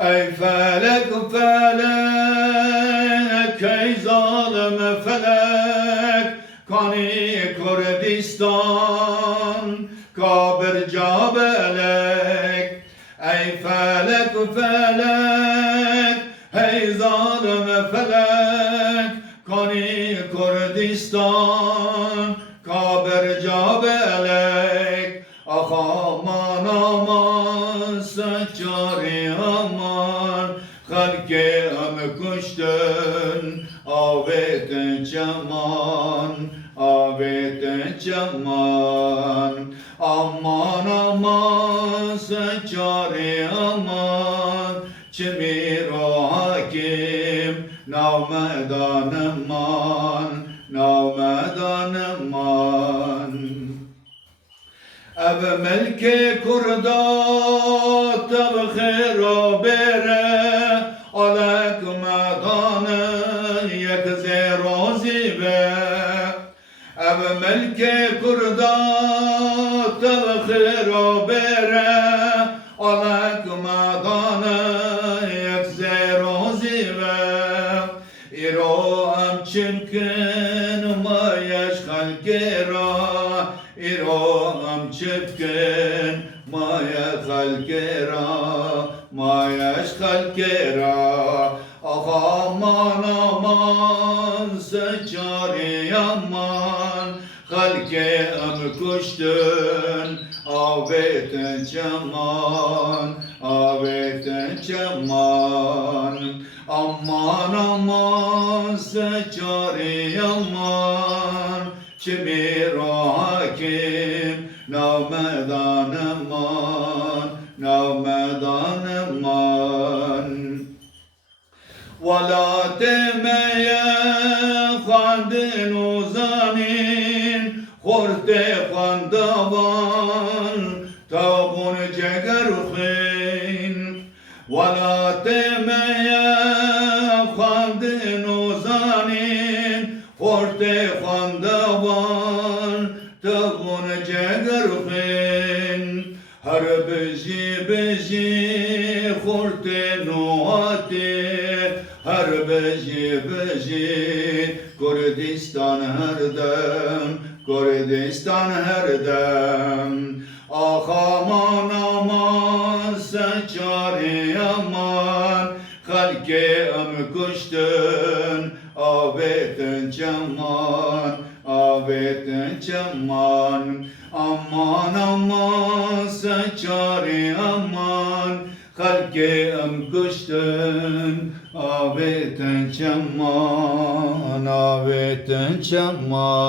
Ey felek felek, ey zalim felek, Kanı Kurdistan, kabir cabelek. Ey felek felek, ey zalim felek, Kanı Kurdistan, kabir cabelek. Ah aman aman saçari aman, halke am kuştun avet çaman, avet çaman. Aman aman saçari aman, çimir o hakim navmedan aman, navmedan aman. Ev melke kurda tebkhira bere, alek medanı yek zerozi be. Ev melke kurda tebkhira bere, alek medanı yek zerozi be. İro em çimkin mayaş halkera, İro am çipkin maya halkera, mayaş halkera. Ah aman aman saçari aman, halke am kuştun avetin çaman, avetin çaman. Aman aman saçari aman, çimir o hakim navmedan aman, navmedan aman. Vela temeye kandin uzanin, khorte kandavan tabun cegerxin. Vela temeye kandin uzanin, khorte kandavan tabun cegerxin. Her bezi bezi khorte nuati, her bezi bezi Kurdistan her dem, Kurdistan her dem. Ah aman aman saçari aman, halke am kuştun avetin çaman, avetin çaman. Aman aman saçari aman, halke am kuştun avetin çaman, avetin çaman.